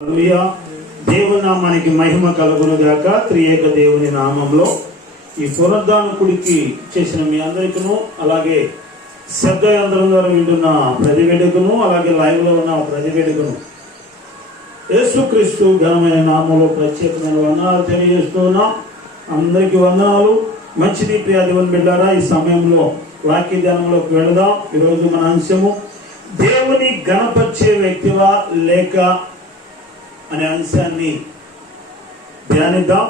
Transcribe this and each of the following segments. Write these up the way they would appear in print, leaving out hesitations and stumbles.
హల్లెలూయా. దేవుని నామానికి మహిమ కలుగును గాక. త్రియేక దేవుని నామంలో ఈ పునరుద్ధానకుడికి చేసిన మీ అందరికను, అలాగే శబ్ద యంత్రం ద్వారా వింటున్న ప్రతి వేడుకను, అలాగే లైవ్ లో ఉన్న ప్రతి వేడుకను యేసుక్రీస్తు ఘనమైన నామంలో ప్రత్యేకమైన వందనాలు తెలియజేస్తున్నాం. అందరికీ వందనాలు. మంచిది ప్రియ దేవుని బిడ్డారా, ఈ సమయంలో వాక్య ధ్యానంలోకి వెళదాం. ఈరోజు మన అంశము దేవుని గణపరిచే వ్యక్తివా లేక అనే అంశాన్ని ధ్యానిద్దాం.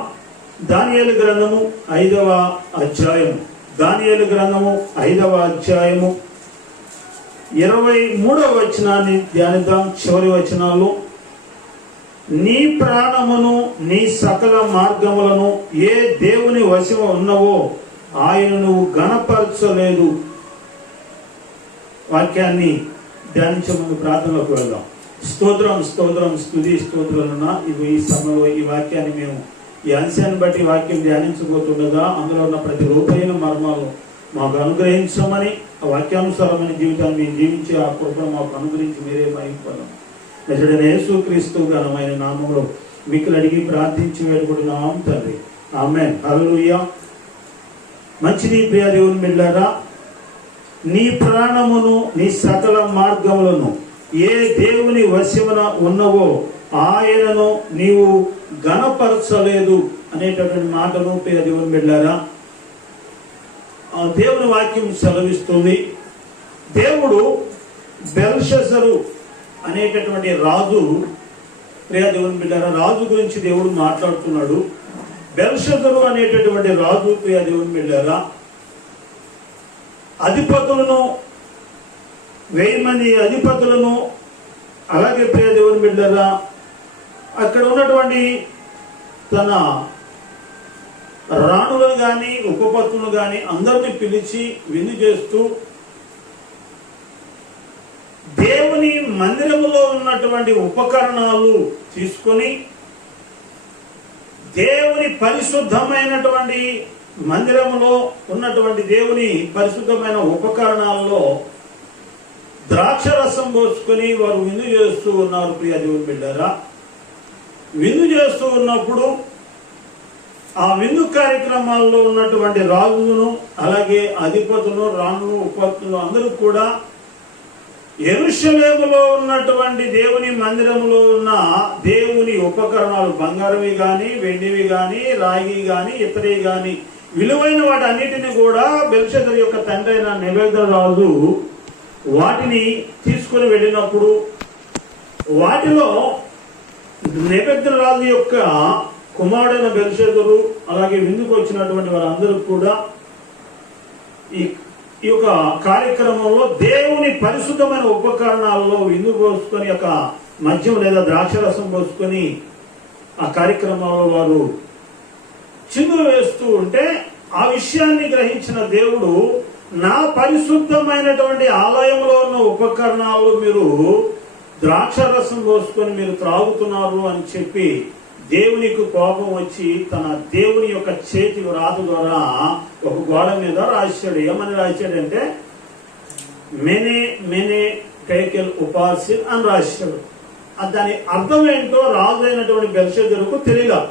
దానియేలు గ్రంథము 5వ అధ్యాయము, దానియేలు గ్రంథము 5వ అధ్యాయము 23వ వచనాన్ని ధ్యానిద్దాం. చివరి వచనాల్లో, నీ ప్రాణమును నీ సకల మార్గములను ఏ దేవుని వశము ఉన్నవో ఆయన నువ్వు గణపరచలేదు. వాక్యాన్ని ధ్యానించే ముందు ప్రార్థనలోకి వెళ్దాం. స్తోత్రం స్తోత్రం స్తుతి స్తోత్రాలన్నా ఈ సమయంలో ఈ వాక్యాన్ని మేము ఈ అంశాన్ని బట్టి వాక్యం ధ్యానించబోతుండగా అందులో ఉన్న ప్రతి రూపైన మర్మాలు మాకు అనుగ్రహించమని, ఆ వాక్యానుసారమైన జీవితాన్ని మేము జీవించి ఆ కృపను మాకు అనుగ్రహించి మీరే మహిమపడము. నిజమైన యేసుక్రీస్తు ఘనమైన నామంలో మీకు అడిగి ప్రార్థించి వేడుకుంటున్నాం తండ్రి. ఆమేన్. హల్లెలూయా. మంచిది ప్రియ దేవుని బిడ్డలారా, నీ ప్రాణమును నీ సకల మార్గములను ఏ దేవుని వశమున ఉన్నవో ఆయనను నీవు గణపరచలేదు అనేటటువంటి మాటను ప్రియ దేవుని బిడ్డలారా దేవుని వాక్యం సెలవిస్తుంది. దేవుడు బెల్షస్సరు అనేటటువంటి రాజు, ప్రియ దేవుని బిడ్డలారా, రాజు గురించి దేవుడు మాట్లాడుతున్నాడు. బెల్షస్సరు అనేటటువంటి రాజు ప్రియ దేవుని బిడ్డలారా అధిపతులను 1000 మంది అధిపతులను, అలాగే ప్రియ దేవుని బిడ్డలారా అక్కడ ఉన్నటువంటి తన రాణులను కానీ ఉపపత్తులను కానీ అందరినీ పిలిచి విందు చేస్తూ దేవుని మందిరములో ఉన్నటువంటి ఉపకరణాలు తీసుకొని దేవుని పరిశుద్ధమైనటువంటి మందిరములో ఉన్నటువంటి దేవుని పరిశుద్ధమైన ఉపకరణాల్లో ద్రాక్ష రసం పోసుకొని వారు విందు చేస్తూ ఉన్నారు. ప్రియ దేవుని బిడ్డలారా, విందు చేస్తూ ఉన్నప్పుడు ఆ విందు కార్యక్రమాల్లో ఉన్నటువంటి రాజును, అలాగే అధిపతులు, రాణులు, ఉపపత్తులు అందరూ కూడా యెరూషలేములో ఉన్నటువంటి దేవుని మందిరంలో ఉన్న దేవుని ఉపకరణాలు, బంగారవి గాని, వెండివి గాని, రాగి గాని, ఇతరవి గాని, విలువైన వాటి అన్నిటిని కూడా బెల్షస్సరు యొక్క తండ్రి అయిన నెబుకద్నెజరు వాటిని తీసుకుని వెళ్ళినప్పుడు వాటిలో నెబుకద్నెజరు యొక్క కుమారుడైన బెల్షస్సరు, అలాగే విందుకు వచ్చినటువంటి వారందరూ కూడా ఈ యొక్క కార్యక్రమంలో దేవుని పరిశుద్ధమైన ఉపకరణాల్లో విందు పోసుకొని యొక్క మద్యం లేదా ద్రాక్షరసం పోసుకొని ఆ కార్యక్రమంలో వారు చిందులు వేస్తూ ఉంటే ఆ విషయాన్ని గ్రహించిన దేవుడు, నా పరిశుద్ధమైనటువంటి ఆలయంలో ఉన్న ఉపకరణాలు మీరు ద్రాక్షరసం పోసుకొని మీరు త్రాగుతున్నారు అని చెప్పి దేవునికి కోపం వచ్చి తన దేవుని యొక్క చేతి వ్రాత ద్వారా ఒక గోడ మీద రాశాడు. ఏమని రాశాడంటే మెనే మెనే టేకెల్ ఉపాసిల్ అని రాశాడు. దాని అర్థం ఏంటో రాజు అయినటువంటి బెల్షస్సరుకు తెలియదు.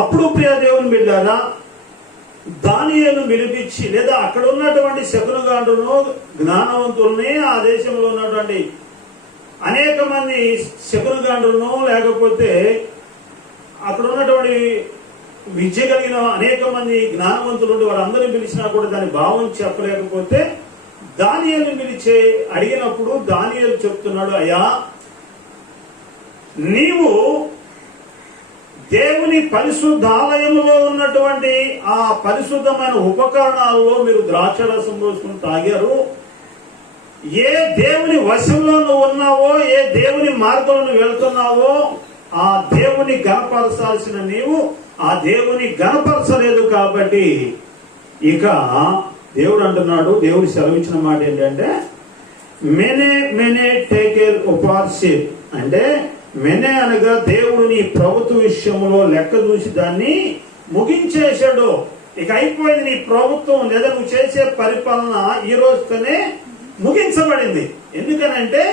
అప్పుడు ప్రియ దేవుని బిడ్డారా దానియేలును పిలిపించి, లేదా అక్కడ ఉన్నటువంటి శకునగాండును, జ్ఞానవంతుల్ని, ఆ దేశంలో ఉన్నటువంటి అనేక మంది శకునగాండులను, లేకపోతే అక్కడ ఉన్నటువంటి విద్య కలిగిన అనేక మంది జ్ఞానవంతులు వారందరూ పిలిచినా కూడా దాని భావం చెప్పలేకపోతే దానియేలును పిలిచి అడిగినప్పుడు దానియేలు చెప్తున్నాడు, అయ్యా నీవు దేవుని పరిశుద్ధాలయంలో ఉన్నటువంటి ఆ పరిశుద్ధమైన ఉపకరణాల్లో మీరు ద్రాక్షరసం పోసుకుని తాగారు. ఏ దేవుని వశంలో నువ్వు ఉన్నావో, ఏ దేవుని మార్గంలో వెళ్తున్నావో ఆ దేవుని గణపరచాల్సిన నీవు ఆ దేవుని గణపరచలేదు. కాబట్టి ఇక దేవుడు అంటున్నాడు, దేవుడు సెలవిచ్చిన మాట ఏంటంటే మెనే మెనే టేకెల్ ఉపాసిల్ అంటే మెనే అనగా దేవుడు నీ ప్రభుత్వ విషయంలో లెక్క చూసి దాన్ని ముగించేశాడు. ఇక అయిపోయింది నీ ప్రభుత్వం, లేదా నువ్వు చేసే పరిపాలన ఈ రోజుతోనే ముగించబడింది. ఎందుకనంటే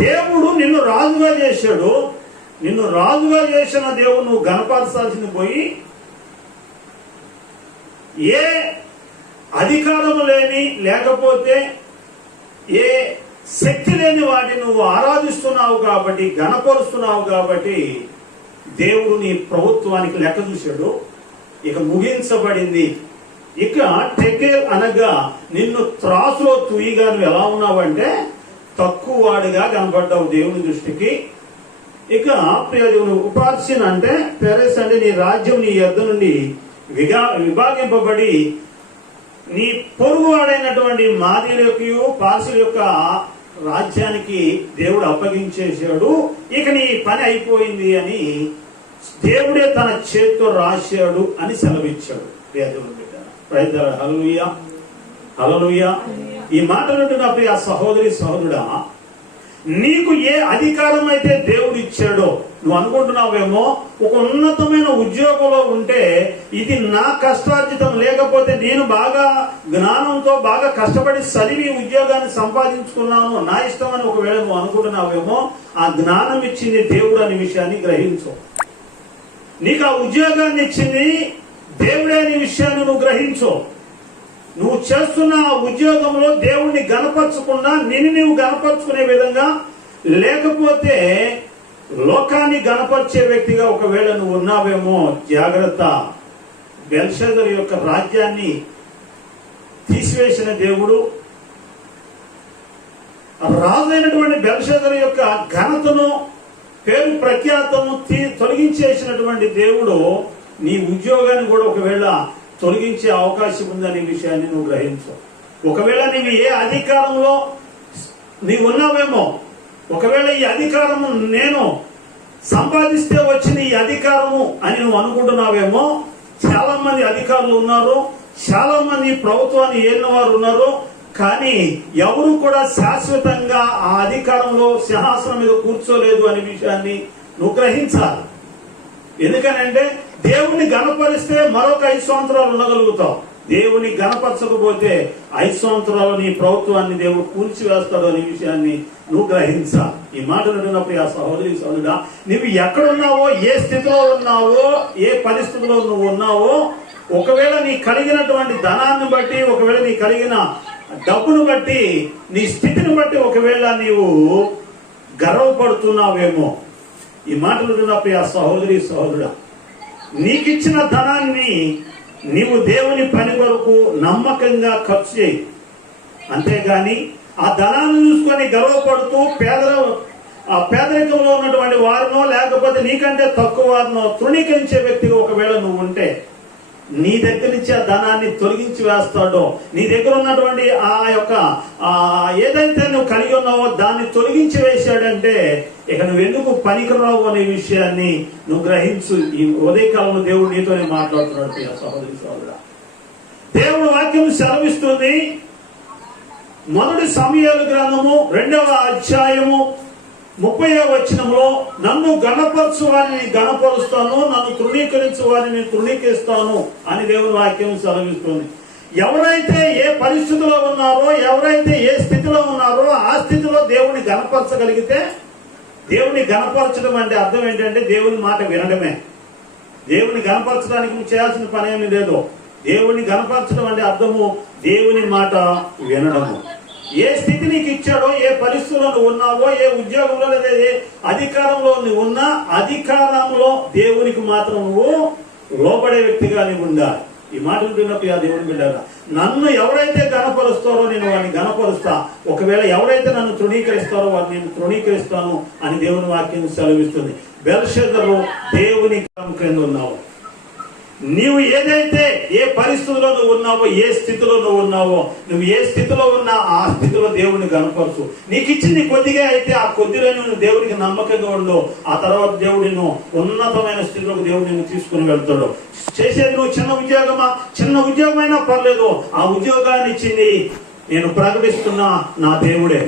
దేవుడు నిన్ను రాజుగా చేశాడు. నిన్ను రాజుగా చేసిన దేవుడు నువ్వు గణపరచాల్సింది పోయి ఏ అధికారం లేని, లేకపోతే ఏ శక్తి లేని వాటిని నువ్వు ఆరాధిస్తున్నావు కాబట్టి, గణపరుస్తున్నావు కాబట్టి దేవుడు నీ ప్రభుత్వానికి లెక్క చూశాడు. ఇక ముగించబడింది. ఇక టెకేల్ అనగా నిన్ను త్రాసులో తూయిగా నువ్వు ఎలా ఉన్నావంటే తక్కువ వాడిగా కనబడ్డావు దేవుని దృష్టికి. ఇక ప్రియదేవుని ఉపార్చన అంటే పెరెస్ అంటే నీ రాజ్యం నీ యొద్ద నుండి విభాగింపబడి నీ పొరుగువాడైనటువంటి మాదీయులకు పార్సుల యొక్క రాజ్యానికి దేవుడు అప్పగించేశాడు. ఇక నీ పని అయిపోయింది అని దేవుడే తన చేతితో రాశాడు అని సెలవిచ్చాడు. హల్లెలూయా, హల్లెలూయా. ఈ మాటలుంటున్న ప్రియ సహోదరి సహోదరుడా, నీకు ఏ అధికారం అయితే దేవుడు ఇచ్చాడో, నువ్వు అనుకుంటున్నావేమో ఒక ఉన్నతమైన ఉద్యోగంలో ఉంటే ఇది నా కష్టార్జితం, లేకపోతే నేను బాగా జ్ఞానంతో బాగా కష్టపడి చదివి ఉద్యోగాన్ని సంపాదించుకున్నాను నా ఇష్టం అని ఒకవేళ నువ్వు అనుకుంటున్నావేమో, ఆ జ్ఞానం ఇచ్చింది దేవుడు అనే విషయాన్ని గ్రహించు. నీకు ఆ ఉద్యోగాన్ని ఇచ్చింది దేవుడే అనే విషయాన్ని నువ్వు గ్రహించు. నువ్వు చేస్తున్న ఆ ఉద్యోగంలో దేవుణ్ణి గణపరచకుండా నిన్ను నువ్వు గణపరుచుకునే విధంగా, లేకపోతే లోకాన్ని గణపరిచే వ్యక్తిగా ఒకవేళ నువ్వు ఉన్నావేమో జాగ్రత్త. బెల్షాజరు యొక్క రాజ్యాన్ని తీసివేసిన దేవుడు, రాజైనటువంటి బెల్షాజరు యొక్క ఘనతను, పేరు ప్రఖ్యాతను తొలగించేసినటువంటి దేవుడు నీ ఉద్యోగాన్ని కూడా ఒకవేళ తొలగించే అవకాశం ఉందనే విషయాన్ని నువ్వు గ్రహించు. ఒకవేళ నీవు ఏ అధికారంలో నీవు ఉన్నావేమో, ఒకవేళ ఈ అధికారము నేను సంపాదిస్తే వచ్చిన ఈ అధికారము అని నువ్వు అనుకుంటున్నావేమో, చాలా మంది అధికారులు ఉన్నారు, చాలా మంది ప్రభుత్వాన్ని ఏలిన వారు ఉన్నారు. కానీ ఎవరు కూడా శాశ్వతంగా ఆ అధికారంలో సింహాసనం మీద కూర్చోలేదు అనే విషయాన్ని నువ్వు గ్రహించాలి. ఎందుకనంటే దేవుణ్ణి గణపరిస్తే మరొక 5 సంవత్సరాలు ఉండగలుగుతావు. దేవుని గణపరచకపోతే 5 సంవత్సరాలు నీ ప్రభుత్వాన్ని దేవుడు కూల్చివేస్తాడు అనే విషయాన్ని నువ్వు గ్రహించాలి. ఈ మాటలు విన్నప్పుడు ఆ సహోదరి సహోదరుడా, నువ్వు ఎక్కడున్నావో, ఏ స్థితిలో ఉన్నావో, ఏ పరిస్థితిలో నువ్వు ఉన్నావో, ఒకవేళ నీ కలిగినటువంటి ధనాన్ని బట్టి, ఒకవేళ నీ కలిగిన డబ్బును బట్టి, నీ స్థితిని బట్టి ఒకవేళ నీవు గర్వపడుతున్నావేమో, ఈ మాటలు విన్నప్పుడు ఆ సహోదరి సహోదరుడా, నీకిచ్చిన ధనాన్ని నీవు దేవుని పని కొరకు నమ్మకంగా ఖర్చు చేయి. అంతేగాని ఆ ధనాన్ని చూసుకొని గర్వపడుతూ పేదరికంలో ఉన్నటువంటి వారినో, లేకపోతే నీకంటే తక్కువ వారినో తృణీకరించే వ్యక్తిగా ఒకవేళ నువ్వు ఉంటే, నీ దగ్గర నుంచి ఆ ధనాన్ని తొలగించి వేస్తాడో, నీ దగ్గర ఉన్నటువంటి ఆ యొక్క ఏదైతే నువ్వు కలిగి ఉన్నావో దాన్ని తొలగించి వేశాడంటే ఇక నువ్వు ఎందుకు పనికిరావు అనే విషయాన్ని నువ్వు గ్రహించు. ఈ ఉదయకాలంలో దేవుడు నీతోనే మాట్లాడుతున్నాడు సహోదరి సహోదరుడా. దేవుడు వాక్యం సెలవిస్తుంది. మొదటి సమూయేలు గ్రంథము 2వ అధ్యాయము 30వ వచనంలో, నన్ను గణపరచు వారిని గణపరుస్తాను, నన్ను తృణీకరించు వారిని తృణీకరిస్తాను అని దేవుని వాక్యం సెలవిస్తుంది. ఎవరైతే ఏ పరిస్థితిలో ఉన్నారో, ఎవరైతే ఏ స్థితిలో ఉన్నారో ఆ స్థితిలో దేవుని గణపరచగలిగితే, దేవుని గణపరచడం అంటే అర్థం ఏంటంటే దేవుని మాట వినడమే. దేవుని గణపరచడానికి నువ్వు చేయాల్సిన పని ఏమీ లేదు. దేవుని గణపరచడం అంటే అర్థము దేవుని మాట వినడము. ఏ స్థితి నీకు ఇచ్చాడో, ఏ పరిస్థితుల్లో నువ్వు ఉన్నావో, ఏ ఉద్యోగంలో లేదా ఏ అధికారంలో నువ్వు ఉన్నా, అధికారంలో దేవునికి మాత్రం నువ్వు లోబడే వ్యక్తిగా నువ్వు ఉండాలి. ఈ మాటలు విన్నప్పుడు ఆ దేవుని బిడ్డగా, నన్ను ఎవరైతే గణపరుస్తారో నేను వారిని గణపరుస్తా, ఒకవేళ ఎవరైతే నన్ను తృణీకరిస్తారో వారిని నేను తృణీకరిస్తాను అని దేవుని వాక్యం సెలవిస్తుంది. బెల్షాజరు దేవుని క్రింద ఉన్నావు. నీవు ఏదైతే ఏ పరిస్థితిలో నువ్వు ఉన్నావో, ఏ స్థితిలో నువ్వు ఉన్నావో, నువ్వు ఏ స్థితిలో ఉన్నా ఆ స్థితిలో దేవుడిని కనపరచు. నీకు ఇచ్చింది కొద్దిగా అయితే ఆ కొద్దిలో నువ్వు దేవుడికి నమ్మకంగా ఉండు. ఆ తర్వాత దేవుడిని ఉన్నతమైన స్థితిలోకి దేవుడు నిన్ను తీసుకుని వెళ్తాడు. చేసేది నువ్వు చిన్న ఉద్యోగమా, చిన్న ఉద్యోగమైనా పర్లేదు, ఆ ఉద్యోగాన్ని ఇచ్చింది నేను ప్రకటిస్తున్నా నా దేవుడే.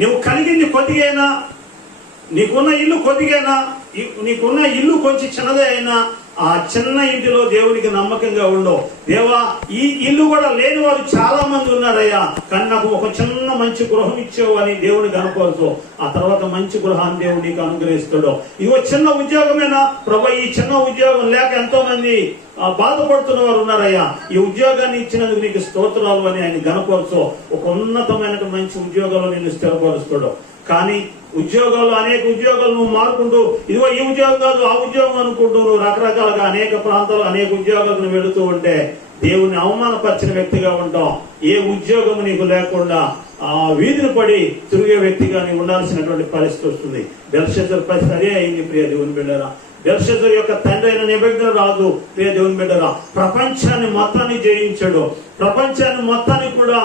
నువ్వు కలిగింది కొద్దిగైనా, నీకున్న ఇల్లు కొద్దిగైనా, నీకున్న ఇల్లు కొంచెం చిన్నదే అయినా, ఆ చిన్న ఇంటిలో దేవునికి నమ్మకంగా ఉండవు. దేవా, ఈ ఇల్లు కూడా లేని వారు చాలా మంది ఉన్నారయ్యా, కానీ నాకు ఒక చిన్న మంచి గృహం ఇచ్చావు అని దేవునికి అనుకోవచ్చు. ఆ తర్వాత మంచి గృహాన్ని దేవుడు నీకు అనుగ్రహిస్తాడు. ఇగో చిన్న ఉద్యోగమేనా ప్రభు, ఈ చిన్న ఉద్యోగం లేక ఎంతో మంది బాధపడుతున్న వారు ఉన్నారయ్యా, ఈ ఉద్యోగాన్ని ఇచ్చినందుకు నీకు స్తోత్రాలు అని ఆయన గనపరచు. ఒక ఉన్నతమైన మంచి ఉద్యోగంలో నిన్ను స్థిరపరుస్తాడు. కానీ ఉద్యోగాలు, అనేక ఉద్యోగాలు నువ్వు మారుకుంటూ, ఇదిగో ఈ ఉద్యోగం కాదు ఆ ఉద్యోగం అనుకుంటూ నువ్వు రకరకాలుగా అనేక ప్రాంతాలు అనేక ఉద్యోగాలకు నువ్వు వెళుతూ ఉంటే దేవుని అవమానపరిచిన వ్యక్తిగా ఉంటావు. ఏ ఉద్యోగం నీకు లేకుండా ఆ వీధిని పడి తిరిగే వ్యక్తిగా నీవు ఉండాల్సినటువంటి పరిస్థితి వస్తుంది. బెల్షస్సరు పరిస్థితి అదే అయింది ప్రియ దేవుని బిడ్డరా. బెల్షస్సరు యొక్క తండ్రి అయిన నెబుకద్నెజరు ప్రియ దేవుని బిడ్డరా, ప్రపంచాన్ని మొత్తాన్ని జయించాడు. ప్రపంచాన్ని మొత్తాన్ని కూడా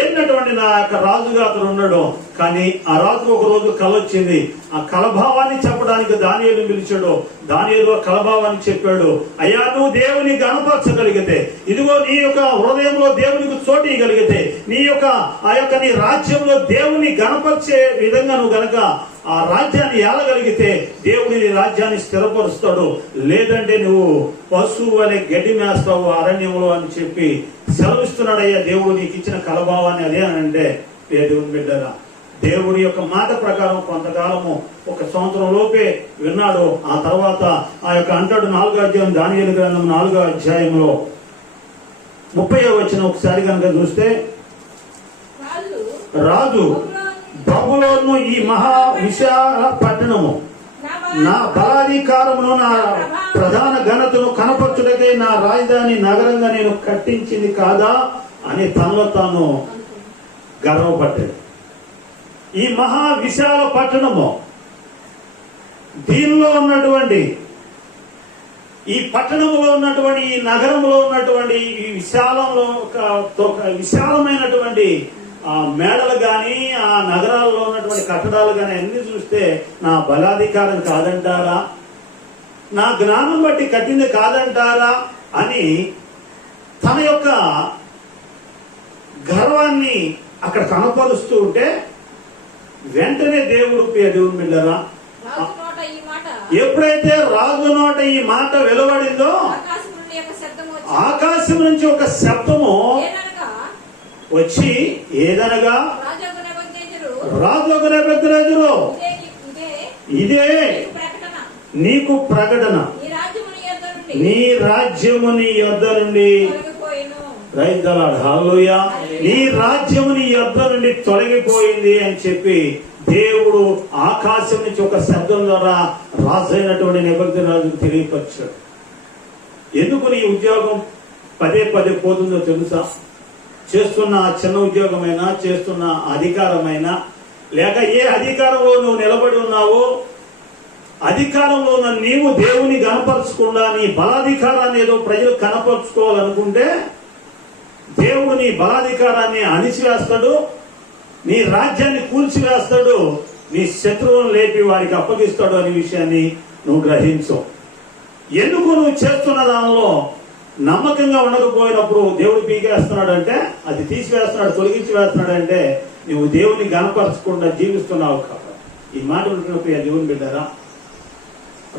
ఏలినటువంటి నా యొక్క రాజుగా అతను ఉన్నాడు. కానీ ఆ రాజుకు ఒక రోజు కల వచ్చింది. ఆ కలభావాన్ని చెప్పడానికి దానియేలును పిలిచాడు. దానియేలు కలభావాన్ని చెప్పాడు. అయ్యా, నువ్వు దేవుని గణపరచగలిగితే, ఇదిగో నీ యొక్క హృదయంలో దేవునికి చోటు ఇవ్వగలిగితే, నీ రాజ్యంలో దేవుని గణపరిచే విధంగా నువ్వు గనక ఆ రాజ్యాన్ని ఏలగలిగితే దేవుని నీ రాజ్యాన్ని స్థిరపరుస్తాడు. లేదంటే నువ్వు పశువు అనే గడ్డి మేస్తావు అరణ్యంలో అని చెప్పి సెలవిస్తున్నాడయ్యా దేవుడు నీకు ఇచ్చిన కలభావాన్ని. అదే అని అంటే దేవుని బిడ్డరా, దేవుడి యొక్క మాట ప్రకారం కొంతకాలము 1 సంవత్సరం లోపే విన్నాడు. ఆ తర్వాత ఆ యొక్క అంటాడు 4వ అధ్యాయం, దానియేలు గ్రంథం 4వ అధ్యాయంలో 30వ వచనం ఒకసారి కనుక చూస్తే, రాజు బబులోను ఈ మహా విశాల పట్టణము నా బలాధికారమును నా ప్రధాన ఘనతను కనపరచుటకే నా రాజధాని నగరంగా నేను కట్టించింది కాదా అని తనలో తాను గర్వపడ్డాడు. ఈ మహా విశాల పట్టణము, దీనిలో ఉన్నటువంటి ఈ పట్టణంలో ఉన్నటువంటి ఈ నగరంలో ఉన్నటువంటి ఈ విశాలమైనటువంటి ఆ మేడలు గాని ఆ నగరాల్లో ఉన్నటువంటి కట్టడాలు గాని అన్ని చూస్తే నా బలాధికారం కాదంటారా, నా జ్ఞానం బట్టి కట్టింది కాదంటారా అని తన యొక్క గర్వాన్ని అక్కడ కనపరుస్తూ ఉంటే వెంటనే దేవుడు దేవుని బిడ్డరా, ఎప్పుడైతే రాజు నోట ఈ మాట వెలువడిందో ఆకాశం నుంచి ఒక శబ్దము వచ్చి, ఏదనగా రాజు నెబుకద్నెజరు, ఇదే నీకు ప్రకటన, నీ రాజ్యము నీ యొద్ద నుండి, హల్లెలూయా, నీ రాజ్యము నీ యొద్ద నుండి తొలగిపోయింది అని చెప్పి దేవుడు ఆకాశం నుంచి ఒక శబ్దం ద్వారా రాజు అయినటువంటి నెబుకద్నెజరుకు తెలియపరిచాడు. ఎందుకు నీ ఉద్యోగం పదే పోతుందో తెలుసా? చేస్తున్న చిన్న ఉద్యోగమైనా, చేస్తున్న అధికారమైనా, లేక ఏ అధికారంలో నువ్వు నిలబడి ఉన్నావో, అధికారంలో ఉన్న నీవు దేవుని గణపరచకుండా నీ బలాధికారాన్ని ఏదో ప్రజలు కనపరుచుకోవాలనుకుంటే దేవుడు నీ బలాధికారాన్ని అణిచివేస్తాడు, నీ రాజ్యాన్ని కూల్చివేస్తాడు, నీ శత్రువులను లేపి వారికి అప్పగిస్తాడు అనే విషయాన్ని నువ్వు గ్రహించు. ఎందుకు నువ్వు చేస్తున్న దానిలో నమ్మకంగా ఉండకపోయినప్పుడు దేవుడు పీకేస్తున్నాడు అంటే, అది తీసివేస్తున్నాడు, తొలగించి వేస్తున్నాడు అంటే నువ్వు దేవుని గణపరచకుండా జీవిస్తున్నావు కాబట్టి. ఈ మాట ఉంటున్నప్పుడు దేవుని బిడ్డారా,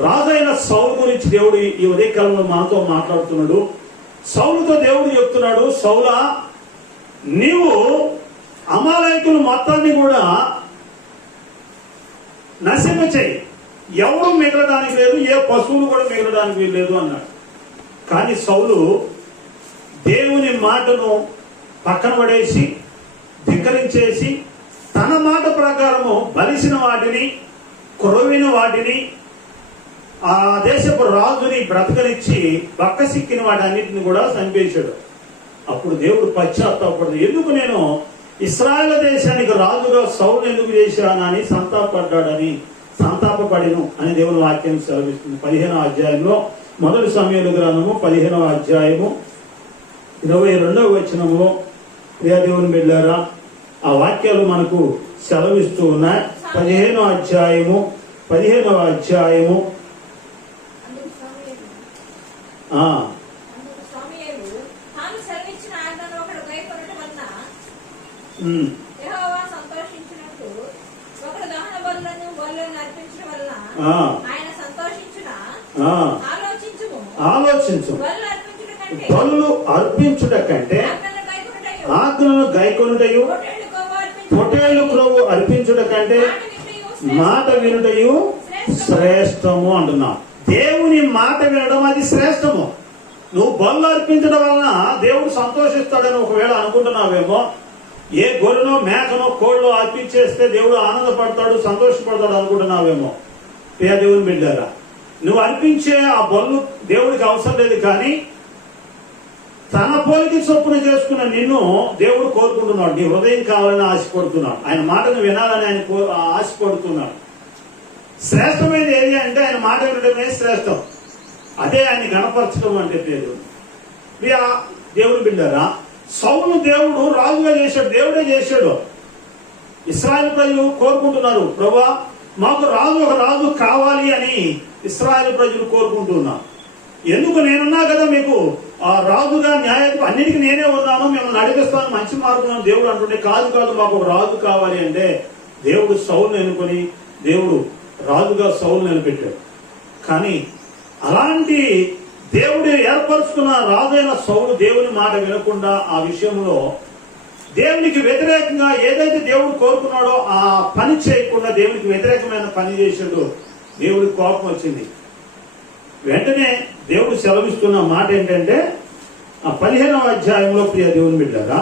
రాజైన సౌలు గురించి దేవుడు ఈ ఉదయకాలంలో మనతో మాట్లాడుతున్నాడు. సౌలుతో దేవుడు చెప్తున్నాడు, సౌలా, నీవు అమాలేకులు మొత్తాన్ని కూడా నశింపచేయి, ఎవరు మిగలడానికి లేదు, ఏ పశువులు కూడా మిగలడానికి లేదు అన్నాడు. కానీ సౌలు దేవుని మాటను పక్కన పడేసి ధిక్కరించేసి తన మాట ప్రకారము బలిసిన వాటిని, క్రొవ్విన వాటిని, ఆ దేశపు రాజుని బ్రతకనిచ్చి బక్కసిక్కిన వాటన్నిటిని కూడా చంపేశాడు. అప్పుడు దేవుడు పశ్చాత్తాపడు, ఎందుకు నేను ఇశ్రాయేలు దేశానికి రాజుగా సౌలు ఎందుకు చేశానని సంతాపపడిను అని దేవుని వాక్యం సెలవిస్తుంది. 15వ అధ్యాయంలో, మొదటి సమూయేలు గ్రంథము 15వ అధ్యాయము 22వ వచనంలో ప్రియ దేవుని బిడ్డలారా ఆ వాక్యాలు మనకు సెలవిస్తూ ఉన్నాయి. 15వ అధ్యాయము ఆలోచించు. బలులు అర్పించుట కంటే ఆజ్ఞలను గైకొనుటయు, పొటేళ్లు క్రొవ్వు అర్పించుట కంటే మాట వినుటయు శ్రేష్టము అంటున్నాం. దేవుని మాట వినడం అది శ్రేష్టము. నువ్వు బలు అర్పించడం వలన దేవుడు సంతోషిస్తాడని ఒకవేళ అనుకుంటున్నావేమో. ఏ గొర్రెనో మేకనో కోళ్ళో అర్పించేస్తే దేవుడు ఆనందపడతాడు, సంతోషపడతాడు అనుకుంటున్నావేమో. ప్రియ దేవుని బిడ్డలారా, నువ్వు అర్పించే ఆ బలు దేవుడికి అవసరం లేదు. కానీ తన పోలికి చొప్పున చేసుకున్న నిన్ను దేవుడు కోరుకుంటున్నాడు. నీ హృదయం కావాలని ఆశపడుతున్నాడు. ఆయన మాటను వినాలని ఆయన ఆశపడుతున్నాడు. శ్రేష్టమైనది ఏది అంటే ఆయన మాట వినడమే శ్రేష్టం. అదే ఆయన గణపరచడం అంటే పేరు. ప్రియ దేవుని బిడ్డలారా, సౌలు దేవుడు రాజుగా చేశాడు, దేవుడే చేశాడు. ఇశ్రాయేలు ప్రజలు కోరుకుంటున్నారు, ప్రభువా మాకు ఒక రాజు కావాలి అని ఇశ్రాయేలు ప్రజలు కోరుకుంటున్నారు. ఎందుకు? నేనున్నా కదా మీకు ఆ రాజుగా న్యాయం అన్నిటికీ నేనే ఉన్నాను, మిమ్మల్ని నడిపిస్తాను, మంచి మార్గం దేవుడు అంటుండే. కాదు మాకు ఒక రాజు కావాలి అంటే దేవుడు సౌలుని ఎన్నుకొని దేవుడు రాజుగా సౌలుని నిలబెట్టాడు. కానీ అలాంటి దేవుడు ఏర్పరచుకున్న రాజైన సౌలు దేవుని మాట వినకుండా ఆ విషయంలో దేవునికి వ్యతిరేకంగా ఏదైతే దేవుడు కోరుకున్నాడో ఆ పని చేయకుండా దేవునికి వ్యతిరేకమైన పని చేశాడు. దేవుడికి కోపం వచ్చింది. వెంటనే దేవుడు సెలవిస్తున్న మాట ఏంటంటే ఆ 15వ అధ్యాయంలో ప్రియ దేవుని బిడ్డలారా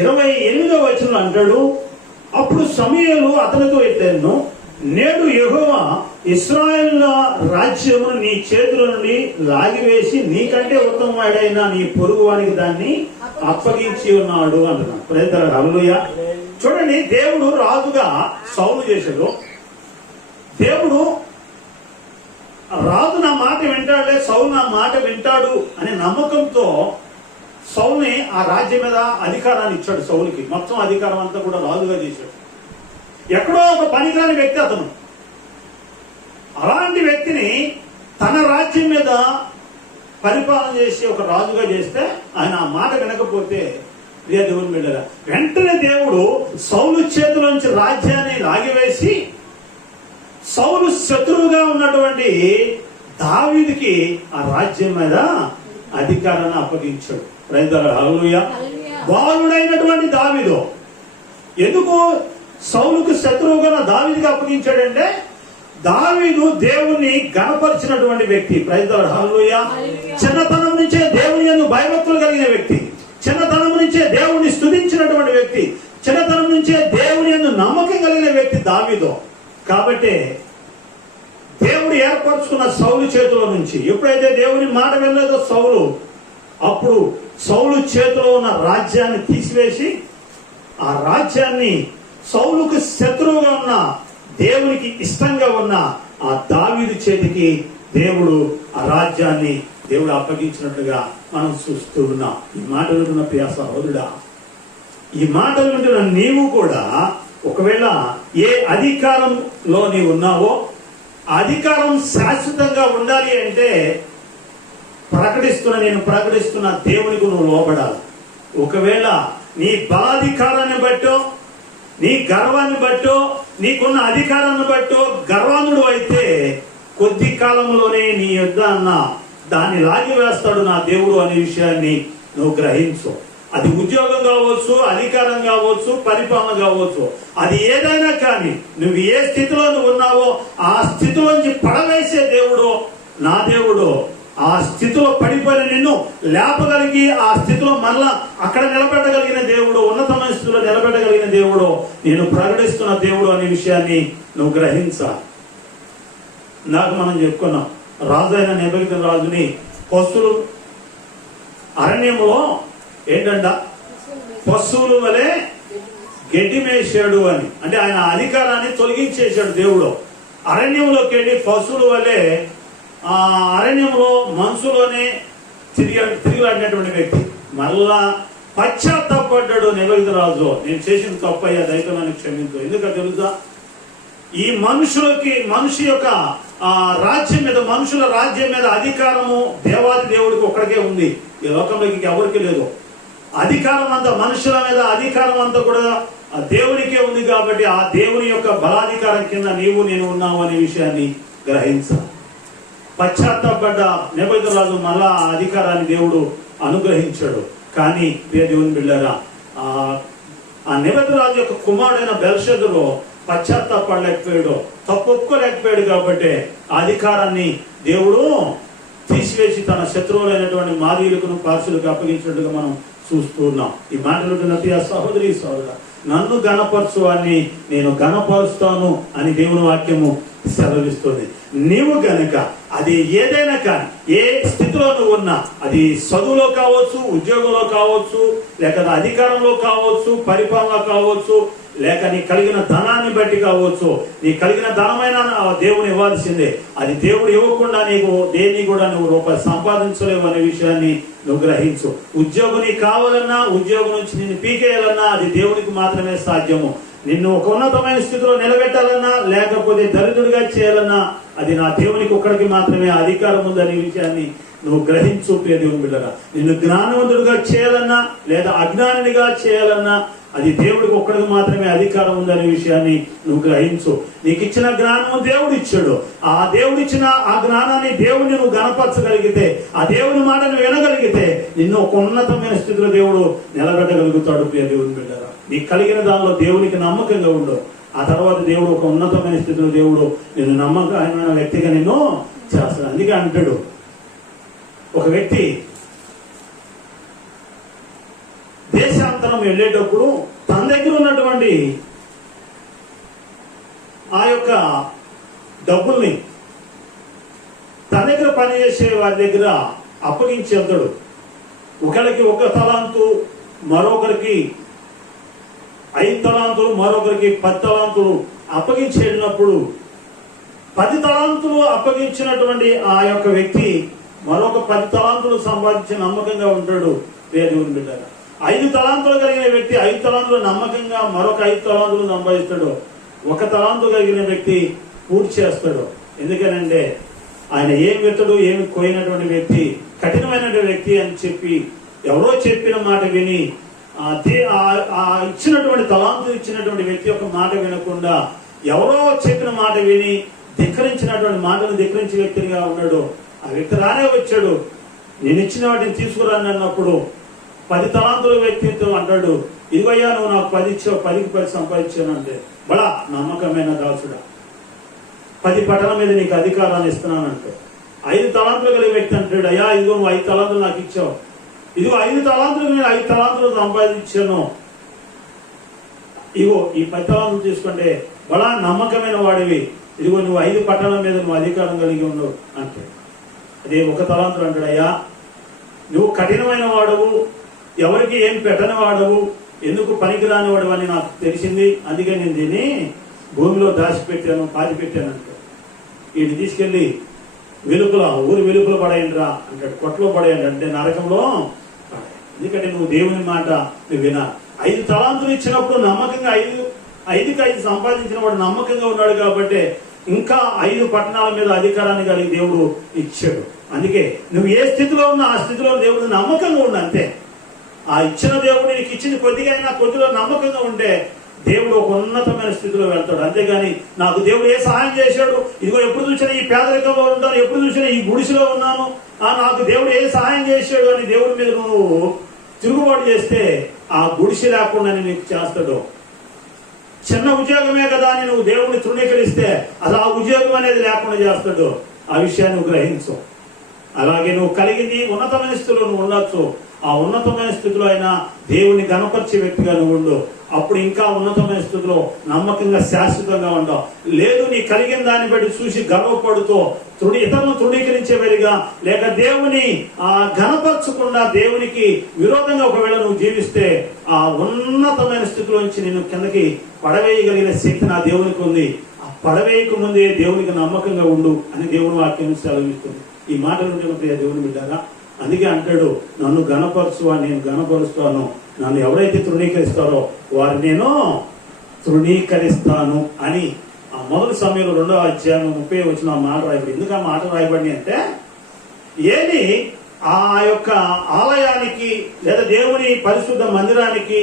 28వ వచనంలో అంటాడు, అప్పుడు సమూయేలు అతనితో ఇట్లనెను, నేడు యెహోవా ఇశ్రాయేలుల రాజ్యమును నీ చేతుల నుండి లాగివేసి నీకంటే ఉత్తమవాడైన నీ పొరుగు వానికి దాన్ని అప్పగించి ఉన్నాడు అంటున్నాడు. ప్రేతలు హల్లెలూయా. చూడండి, దేవుడు రాజుగా సౌలు చేశాడు. దేవుడు రాజు నా మాట వింటాడులే, సౌలు నా మాట వింటాడు అనే నమ్మకంతో సౌలుని ఆ రాజ్యం మీద అధికారాన్ని ఇచ్చాడు. సౌలుకి మొత్తం అధికారం అంతా కూడా రాజుగా చేశాడు. ఎక్కడో ఒక పనికిరాని వ్యక్తి అతను. అలాంటి వ్యక్తిని తన రాజ్యం మీద పరిపాలన చేసి ఒక రాజుగా చేస్తే ఆయన ఆ మాట వినకపోతే ప్రియ దేవుని బిడ్డలారా, వెంటనే దేవుడు సౌలు చేతిలోంచి రాజ్యాన్ని లాగివేసి సౌలు శత్రువుగా ఉన్నటువంటి దావీదుకి ఆ రాజ్యం మీద అధికారాన్ని అప్పగించాడు. ప్రైజ్లార్డ్ హల్లెలూయా. బాలుడైనటువంటి దావీదు ఎందుకు సౌలుకు శత్రువుగా దావీదుకి అప్పగించాడంటే దావీదు దేవుణ్ణి గణపరిచినటువంటి వ్యక్తి. ప్రైజ్లార్డ్ హల్లెలూయా. చిన్నతనం నుంచే దేవుని యందు భయభక్తులు కలిగిన వ్యక్తి, చిన్నతనం నుంచే దేవుణ్ణి స్తుతించినటువంటి వ్యక్తి, చిన్నతనం నుంచే దేవుని యందు నమ్మకం కలిగిన వ్యక్తి దావీదు. కాబట్టి దేవుడు ఏర్పరచుకున్న సౌలు చేతిలో నుంచి ఎప్పుడైతే దేవుని మాట వినలేదో సౌలు, అప్పుడు సౌలు చేతిలో ఉన్న రాజ్యాన్ని తీసివేసి ఆ రాజ్యాన్ని సౌలుకు శత్రువుగా ఉన్న దేవునికి ఇష్టంగా ఉన్న ఆ దావీదు చేతికి దేవుడు ఆ రాజ్యాన్ని దేవుడు అప్పగించినట్లుగా మనం చూస్తూ ఉన్నాం. ఈ మాట వింటున్న ప్రియ సహోదరుడా, ఈ మాటలు వింటున్న నీవు కూడా ఒకవేళ ఏ అధికారంలో నీవు ఉన్నావో అధికారం శాశ్వతంగా ఉండాలి అంటే నేను ప్రకటిస్తున్న దేవునికి నువ్వు లోబడాలి. ఒకవేళ నీ బలాధికారాన్ని బట్టో, నీ గర్వాన్ని బట్టో, నీకున్న అధికారాన్ని బట్టో గర్వానుడు అయితే కొద్ది కాలంలోనే నీ యొద్ద అన్న దాన్ని లాగివేస్తాడు నా దేవుడు అనే విషయాన్ని నువ్వు గ్రహించు. అది ఉద్యోగం కావచ్చు, అధికారం కావచ్చు, పరిపాలన కావచ్చు, అది ఏదైనా కానీ నువ్వు ఏ స్థితిలో నువ్వు ఉన్నావో ఆ స్థితిలోంచి పడవేసే దేవుడు నా దేవుడు. ఆ స్థితిలో పడిపోయిన నిన్ను లేపగలిగి ఆ స్థితిలో మరలా అక్కడ నిలబెట్టగలిగిన దేవుడు, ఉన్నతమైన స్థితిలో నిలబెట్టగలిగిన దేవుడు, నేను ప్రకటిస్తున్న దేవుడు అనే విషయాన్ని నువ్వు గ్రహించాలి. నాకు మనం చెప్పుకున్నాం, రాజు అయిన నెబుకద్నెజరు రాజుని పశువులు అరణ్యంలో ఏంటంట పశువుల వలె గడ్డి మేసాడు అని, అంటే ఆయన అధికారాన్ని తొలగించేశాడు దేవుడు. అరణ్యంలోకి వెళ్ళి పశువుల వలె ఆ అరణ్యంలో మనసులోనే తిరిగిలాడినటువంటి వ్యక్తి మళ్ళా పశ్చాత్తాపడ్డాడు నెబుకద్నెజరు రాజు. నేను చేసిన తప్పు అయ్యా, దయతో నన్ను క్షమించు. ఎందుకంటే తెలుసా, ఈ మనిషి యొక్క రాజ్యం మీద, మనుషుల రాజ్యం మీద అధికారము దేవాది దేవుడికి ఒక్కడికే ఉంది. ఈ లోకంలోకి ఎవరికి లేదు. అధికారం అంతా మనుషుల మీద అధికారం అంతా కూడా దేవునికే ఉంది. కాబట్టి ఆ దేవుని యొక్క బలాధికారం కింద నీవు నేను ఉన్నావు అనే విషయాన్ని గ్రహించాలి. పశ్చాత్తాపడ్డ నెబుకద్నెజరు మళ్ళా ఆ అధికారాన్ని దేవుడు అనుగ్రహించాడు. కానీ ప్రియ దేవుని బిడ్డలారా, ఆ నెబుకద్నెజరు యొక్క కుమారుడైన బెల్షస్సరు పశ్చాత్తాపడలేకపోయాడు, తప్పు ఒప్పుకోలేకపోయాడు. కాబట్టి ఆ అధికారాన్ని దేవుడు తీసివేసి తన శత్రువులైనటువంటి మాదీయులకు పార్శులకు అప్పగించినట్టుగా మనం చూస్తూ ఉన్నాం. ఈ మాటలు ప్రియ సహోదరి సహోదరా, నన్ను గణపరచు అని నేను గణపరుస్తాను అని దేవుని వాక్యము సెలవిస్తుంది. నీవు గనక అది ఏదైనా కానీ, ఏ స్థితిలో నువ్వు ఉన్నా, అది చదువులో కావచ్చు, ఉద్యోగంలో కావచ్చు, లేక అధికారంలో కావచ్చు, పరిపాలన కావచ్చు, లేక నీ కలిగిన ధనాన్ని బట్టి కావచ్చు, నీ కలిగిన ధనమైన దేవుని ఇవ్వాల్సిందే. అది దేవుడు ఇవ్వకుండా నీకు దేన్ని కూడా నువ్వు రూపాయి సంపాదించలేవు అనే విషయాన్ని నువ్వు గ్రహించు. ఉద్యోగం నీకు కావాలన్నా, ఉద్యోగం నుంచి నిన్ను పీకేయాలన్నా అది దేవునికి మాత్రమే సాధ్యము. నిన్ను ఒక ఉన్నతమైన స్థితిలో నిలబెట్టాలన్నా, లేకపోతే దరిద్రుడిగా చేయాలన్నా అది నా దేవునికి ఒక్కడికి మాత్రమే అధికారం ఉందనే విషయాన్ని నువ్వు గ్రహించు. ప్రియ దేవుని బిడ్డలారా, నిన్ను జ్ఞానవంతుడిగా చేయాలన్నా లేదా అజ్ఞానిగా చేయాలన్నా అది దేవుడికి ఒక్కడికి మాత్రమే అధికారం ఉందనే విషయాన్ని నువ్వు గ్రహించు. నీకు ఇచ్చిన జ్ఞానము దేవుడు ఇచ్చాడు. ఆ దేవుడిచ్చిన ఆ జ్ఞానాన్ని దేవుడిని నువ్వు గణపరచగలిగితే, ఆ దేవుని మాటను వినగలిగితే నిన్ను ఒక ఉన్నతమైన స్థితిలో దేవుడు నిలబెట్టగలుగుతాడు. ప్రియ దేవుని బిడ్డలారా, నీకు కలిగిన దానిలో దేవునికి నమ్మకంగా ఉండు. ఆ తర్వాత దేవుడు ఒక ఉన్నతమైన స్థితిలో దేవుడు నిన్ను నమ్మకమైన వ్యక్తిగా నిన్ను చేస్తాడు. అందుకే అంటాడు, ఒక వ్యక్తి దేశాంతరం వెళ్ళేటప్పుడు తన దగ్గర ఉన్నటువంటి ఆ యొక్క డబ్బుల్ని తన దగ్గర పనిచేసే వారి దగ్గర అప్పగించి వెళ్తాడు. ఒకరికి 1 తలాంతు, మరొకరికి 5 తలాంతులు, మరొకరికి 10 తలాంతులు అప్పగించి వెళ్ళినప్పుడు 10 తలాంతులు అప్పగించినటువంటి ఆ యొక్క వ్యక్తి మరొక 10 తలాంతులు సంపాదించి నమ్మకంగా ఉంటాడు. దేవుని బిడ్డగా 5 తలాంతులు కలిగిన వ్యక్తి 5 తలాంతులు నమ్మకంగా మరొక 5 తలాంతులు సంపాదిస్తాడు. 1 తలాంతు కలిగిన వ్యక్తి పూర్తి చేస్తాడు. ఎందుకనంటే ఆయన ఏం వెతడు, ఏమి కోయినటువంటి వ్యక్తి, కఠినమైనటువంటి వ్యక్తి అని చెప్పి ఎవరో చెప్పిన మాట విని ఇచ్చినటువంటి తలాంతు ఇచ్చినటువంటి వ్యక్తి యొక్క మాట వినకుండా ఎవరో చెప్పిన మాట విని ధిక్కరించినటువంటి మాటను ధిక్కరించే వ్యక్తిగా ఉన్నాడు. ఆ వ్యక్తి రానే వచ్చాడు, నేను ఇచ్చిన వాటిని తీసుకురాని అన్నప్పుడు 10 తలాంతుల వ్యక్తితో అంటాడు, ఇదిగయ్యా నువ్వు నాకు 10 ఇచ్చావు, 10కి 10 సంపాదించాను అంటే, బడా నమ్మకమైన దాసుడా, 10 పట్టణం మీద నీకు అధికారాన్ని ఇస్తున్నానంటే. 5 తలాంతులు కలిగే వ్యక్తి అంటాడు, అయ్యా ఇదిగో నువ్వు 5 తలాంతులు నాకు ఇచ్చావు, ఇదిగో 5 తలాంతులు నేను 5 తలాంతులు సంపాదించాను, ఇగో ఈ 10 తలాంతులు తీసుకుంటే బడా నమ్మకమైన వాడివి, ఇదిగో నువ్వు 5 పట్టణం మీద నువ్వు అధికారం కలిగి ఉన్నావు అంటే. అదే 1 తలాంతులు అంటాడు, అయ్యా నువ్వు కఠినమైన వాడవు, ఎవరికి ఏం పెట్టని వాడవు, ఎందుకు పనికిరాని వాడు అని నాకు తెలిసింది, అందుకే నేను దీన్ని భూమిలో దాచిపెట్టాను, పాతిపెట్టాను అంటే. వీడిని తీసుకెళ్ళి వెలుపుల ఊరి వెలుపుల పడేయండిరా అంటాడు, కొట్లో పడేయండి అంటే నరకంలో పడేయండి. ఎందుకంటే నువ్వు దేవుని మాట నువ్వు వినా. 5 తలాంతులు ఇచ్చినప్పుడు నమ్మకంగా 5కి 5 సంపాదించిన వాడు నమ్మకంగా ఉన్నాడు కాబట్టి ఇంకా 5 పట్టణాల మీద అధికారాన్ని కలిగి దేవుడు ఇచ్చాడు. అందుకే నువ్వు ఏ స్థితిలో ఉన్నా ఆ స్థితిలో దేవుడు నమ్మకంగా ఉండు అంతే. ఆ ఇచ్చిన దేవుడు నీకు ఇచ్చింది కొద్దిగా అయినా కొద్దిలో నమ్మకంగా ఉంటే దేవుడు ఒక ఉన్నతమైన స్థితిలో వెళ్తాడు. అంతేగాని నాకు దేవుడు ఏ సహాయం చేశాడు, ఇదిగో ఎప్పుడు చూసినా ఈ పేదరికంలో ఉంటాను, ఎప్పుడు చూసినా ఈ గుడిసెలో ఉన్నాను, నాకు దేవుడు ఏ సహాయం చేశాడు అని దేవుడి మీద నువ్వు తిరుగుబాటు చేస్తే ఆ గుడిసె లేకుండా నీకు చేస్తాడు. చిన్న ఉద్యోగమే కదా అని నువ్వు దేవుడిని తృణీకరిస్తే అసలు ఆ ఉద్యోగం అనేది లేకుండా చేస్తాడు. ఆ విషయాన్ని నువ్వు గ్రహించు. అలాగే నువ్వు కలిగింది ఉన్నతమైన స్థితిలో నువ్వు ఉండొచ్చు, ఆ ఉన్నతమైన స్థితిలో అయినా దేవుని గణపరిచే వ్యక్తిగా నువ్వు ఉండు. అప్పుడు ఇంకా ఉన్నతమైన స్థితిలో నమ్మకంగా శాశ్వతంగా ఉండవు. లేదు నీ కలిగిన దాన్ని బట్టి చూసి గర్వపడుతూ ఇతరులను తృణీకరించేవారిగా లేక దేవుని గణపరచకుండా దేవునికి విరోధంగా ఒకవేళ నువ్వు జీవిస్తే ఆ ఉన్నతమైన స్థితిలోంచి నేను కిందకి పడవేయగలిగిన శక్తి నా దేవునికి ఉంది. ఆ పడవేయక ముందే దేవునికి నమ్మకంగా ఉండు అని దేవుని వాక్యం సెలవిస్తుంది. ఈ మాటలు ప్రియ దేవుని బిడ్డారా, అందుకే అంటాడు, నన్ను గణపరచు అని నేను గణపరుస్తాను, నన్ను ఎవరైతే తృణీకరిస్తారో వారిని నేను తృణీకరిస్తాను అని ఆ మొదటి సమయంలో 2వ అధ్యాయం 30 వచ్చిన మాట రాయబడి. ఎందుకు ఆ మాట రాయబడి అంటే ఏలి ఆ యొక్క ఆలయానికి లేదా దేవుని పరిశుద్ధ మందిరానికి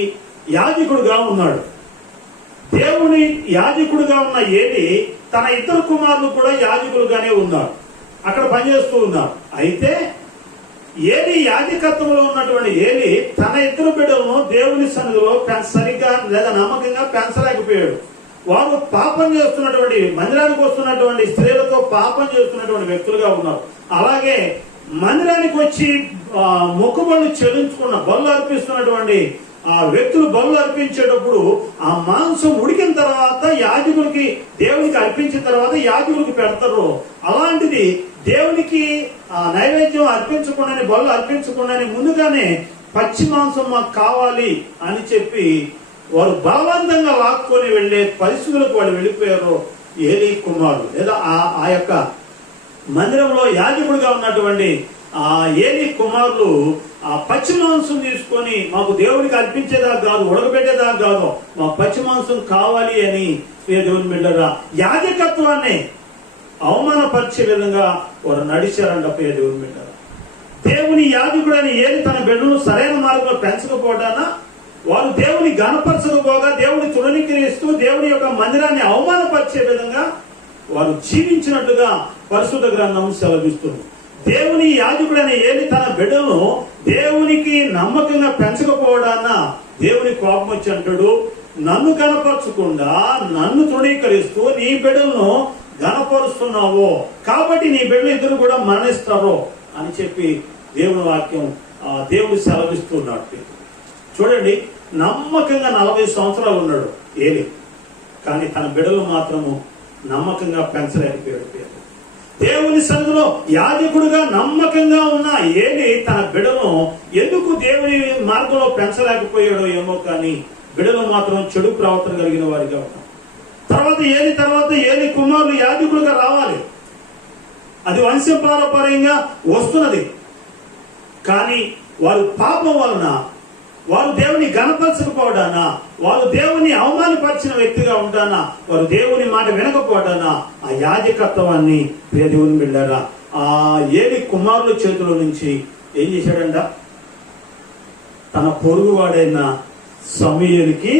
యాజకుడుగా ఉన్నాడు. దేవుని యాజకుడుగా ఉన్న ఏలి తన 2 కుమారులు కూడా యాజకులుగానే ఉన్నారు. అక్కడ పనిచేస్తూ ఉన్నారు. అయితే ఏలి యాజకత్వంలో ఉన్నటువంటి ఏలి తన ఇద్దరు బిడ్డలను దేవుని సన్నిధిలో సరిగ్గా లేదా నమ్మకంగా పెంచలేకపోయాడు. వారు పాపం చేస్తున్నటువంటి, మందిరానికి వస్తున్నటువంటి స్త్రీలతో పాపం చేస్తున్నటువంటి వ్యక్తులుగా ఉన్నారు. అలాగే మందిరానికి వచ్చి మొక్కుబళ్ళు చెల్లించుకున్న, బళ్ళు అర్పిస్తున్నటువంటి ఆ వ్యక్తులు బళ్ళు అర్పించేటప్పుడు ఆ మాంసం ఉడికిన తర్వాత యాజకులకి, దేవునికి అర్పించిన తర్వాత యాజకులకి పెడతారు. అలాంటిది దేవునికి ఆ నైవేద్యం అర్పించకుండానే, బళ్ళు అర్పించకుండానే ముందుగానే పచ్చి మాంసం మాకు కావాలి అని చెప్పి వారు బలవంతంగా లాక్కొని వెళ్లే పరిస్థితులకు వాళ్ళు వెళ్ళిపోయారు. ఏలీ కుమారుడు లేదా ఆ యొక్క మందిరంలో యాజకుడిగా ఉన్నటువంటి ఆ ఏలీ కుమారులు ఆ పచ్చి మాంసం తీసుకొని మాకు దేవుడికి అర్పించేదాకా కాదు, ఉడకబెట్టేదాకా కాదు, మాకు పచ్చి మాంసం కావాలి అని దేవుని బిడ్డరా యాజకత్వాన్ని అవమానపరిచే విధంగా వారు నడిచారంట. దేవుని బిడ్డరా, దేవుని యాజకుడని ఏలి తన బిడ్డను సరైన మార్గంలో పెంచకపోవడాన వారు దేవుని గణపరచకపోగా, దేవుని తృణీకరిస్తూ దేవుని యొక్క మందిరాన్ని అవమానపరిచే విధంగా వారు జీవించినట్లుగా పరిశుద్ధ గ్రంథం సెలవిస్తుంది. దేవుని యాజకుడైన ఏలి తన బిడ్డలను దేవునికి నమ్మకంగా పెంచకపోవడాన్న దేవుని కోపం వచ్చి అంటాడు, నన్ను గణపరచకుండా నన్ను తృణీకరిస్తూ నీ బిడ్డలను గణపరుస్తున్నావు కాబట్టి నీ బిడ్డలు ఇద్దరు కూడా మరణిస్తారు అని చెప్పి దేవుని వాక్యం దేవుడు సెలవిస్తున్నాడు. చూడండి, నమ్మకంగా 40 సంవత్సరాలు ఉన్నాడు ఏలి, కానీ తన బిడ్డలు మాత్రము నమ్మకంగా పెంచలేకపోయాడు. దేవుని సన్నిధిలో యాజకుడుగా నమ్మకంగా ఉన్న ఏలి తన బిడ్డను ఎందుకు దేవుని మార్గంలో పెంచలేకపోయాడో ఏమో, కానీ బిడ్డలు మాత్రం చెడు ప్రవర్తన కలిగిన వారిగా ఉన్నారు. తర్వాత ఏలి కుమారులు యాజకులుగా రావాలి, అది వంశపారంపర్యంగా వస్తున్నది. కానీ వారు పాపం వలన, వారు దేవుని గణపరచకపోవడానా, వారు దేవుని అవమానపరిచిన వ్యక్తిగా ఉంటానా, వారు దేవుని మాట వినకపోవడానా ఆ యాజకత్వాన్ని దేవుని బిడ్డరా ఆ ఏలి కుమారుల చేతిలో నుంచి ఏం చేశాడంట, తన పొరుగువాడైన సమూయేలుకి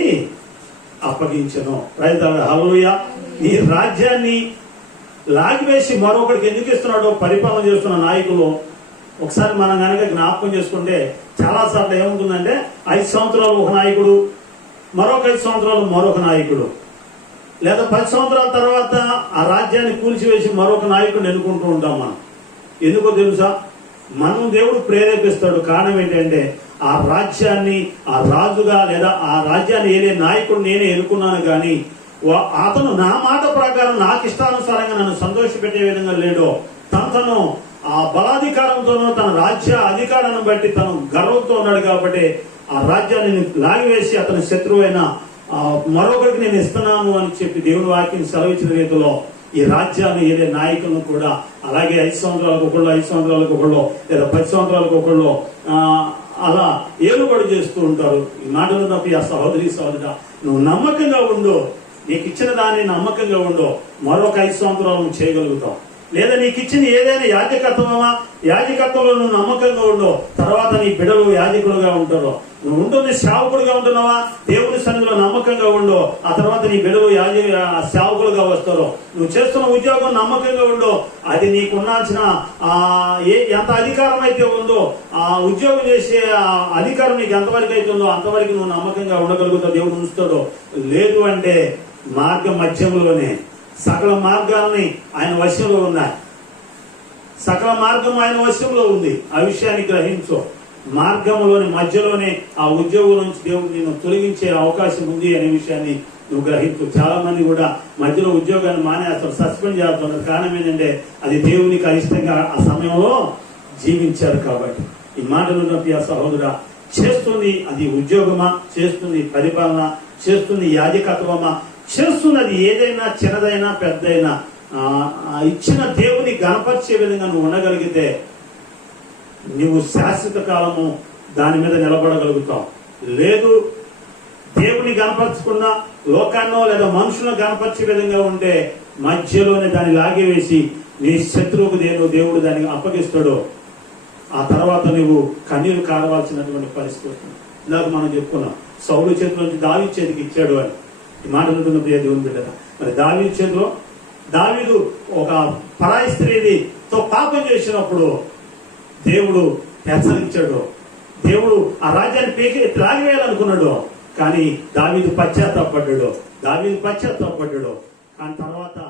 అప్పగించను. హల్లెలూయా. ఈ రాజ్యాన్ని లాగివేసి మరొకరికి ఎందుకు ఇస్తున్నాడో పరిపాలన చేస్తున్న నాయకులు ఒకసారి మనం కనుక జ్ఞాపకం చేసుకుంటే చాలా సార్లు ఏముంటుందంటే 5 సంవత్సరాలు ఒక నాయకుడు, మరొక 5 సంవత్సరాలు మరొక నాయకుడు, లేదా 10 సంవత్సరాల తర్వాత ఆ రాజ్యాన్ని కూల్చివేసి మరొక నాయకుడిని ఎన్నుకుంటూ ఉంటాం. మనం ఎందుకో తెలుసా, మనం దేవుడు ప్రేరేపిస్తాడు. కారణం ఏంటంటే ఆ రాజ్యాన్ని, ఆ రాజుగా లేదా ఆ రాజ్యాన్ని ఏలే నాయకుడు నేనే ఎన్నుకున్నాను, కానీ అతను నా మాట ప్రకారం నాకు ఇష్టానుసారంగా నన్ను సంతోషపెట్టే విధంగా లేడో, తను ఆ బలాధికారంతోనూ తన రాజ్య అధికారాన్ని బట్టి తను గర్వంతో ఉన్నాడు. కాబట్టి ఆ రాజ్యాన్ని లాగివేసి అతని శత్రువైన మరొకరికి నేను ఇస్తున్నాను అని చెప్పి దేవుని వాక్యం సెలవిచ్చిన రీతిలో ఈ రాజ్యాన్ని ఏదే నాయకులను కూడా అలాగే 5 సంవత్సరాలకు ఒకళ్ళు, 5 సంవత్సరాలకు ఒకళ్ళు, లేదా 10 సంవత్సరాలకు ఒకళ్ళు అలా ఏలుబడి చేస్తూ ఉంటారు. ఈ మాటలు తప్పి ఆ సహోదరి సహోదరుడా, నువ్వు నమ్మకంగా ఉండు, నీకు ఇచ్చిన దాన్ని నమ్మకంగా ఉండు, మరొక 5 సంవత్సరాలు నువ్వు చేయగలుగుతావు. లేదా నీకు ఇచ్చిన ఏదైనా యాజకత్వంలో నువ్వు నమ్మకంగా ఉండవు, తర్వాత నీ బిడ్డలు యాజకులుగా ఉంటారు. నువ్వు ఉంటుంది సేవకుడుగా ఉంటున్నావా, దేవుని సన్నిధిలో నమ్మకంగా ఉండు, ఆ తర్వాత నీ బిడ్డలు సేవకులుగా వస్తారు. నువ్వు చేస్తున్న ఉద్యోగం నమ్మకంగా ఉండు, అది నీకున్నాల్సిన ఎంత అధికారం అయితే ఉందో ఆ ఉద్యోగం చేసే అధికారం నీకు ఎంతవరకు అయితే ఉందో అంతవరకు నువ్వు నమ్మకంగా ఉండగలుగుతావు, దేవుడు ఉంచుతాడు. లేదు అంటే మార్గ మధ్యంలోనే సకల మార్గాలని ఆయన వశంలో ఉన్నాయి, సకల మార్గం ఆయన వశంలో ఉంది. ఆ విషయాన్ని గ్రహించు. మార్గంలోని మధ్యలోనే ఆ ఉద్యోగం నుంచి దేవుడు నిన్ను తొలగించే అవకాశం ఉంది అనే విషయాన్ని నువ్వు గ్రహించు. చాలా మంది కూడా మధ్యలో ఉద్యోగాన్ని మానేస్తారు, సస్పెండ్ చేస్తున్నారు. కారణం ఏంటంటే అది దేవునికి అయిష్టంగా ఆ సమయంలో జీవించారు. కాబట్టి ఈ మాటలు నొప్పి ఆ సహోదరుడా, చేస్తుంది అది ఉద్యోగమా, చేస్తుంది పరిపాలన, చేస్తుంది యాజకత్వమా, చేస్తున్నది ఏదైనా చిన్నదైనా పెద్దైనా ఇచ్చిన దేవుని గణపరిచే విధంగా నువ్వు ఉండగలిగితే నువ్వు శాశ్వత కాలము దాని మీద నిలబడగలుగుతావు. లేదు దేవుని గణపరచుకున్న లోకాన్నో లేదా మనుషులను గణపరిచే విధంగా ఉంటే మధ్యలోనే దాన్ని లాగివేసి నీ శత్రువుకు దేవుడు దానికి అప్పగిస్తాడు. ఆ తర్వాత నువ్వు కన్నీరు కారవలసినటువంటి పరిస్థితి వస్తుంది. ఇందాక మనం చెప్పుకున్నాం, సౌలు చేతిలో నుంచి దావీదు చేతికి ఇచ్చాడు అని. ఈ మాట ఉంటున్న ప్రియ దేవుని బిడ్డరా, మరి దావీదు చేతిలో దావీదు ఒక పరాయి స్త్రీది తో పాపం చేసినప్పుడు దేవుడు హెచ్చరించాడు. దేవుడు ఆ రాజ్యాన్ని పీకి త్రాగివేయాలనుకున్నాడు. కానీ దావీదు పశ్చాత్తాపడ్డాడు. కానీ తర్వాత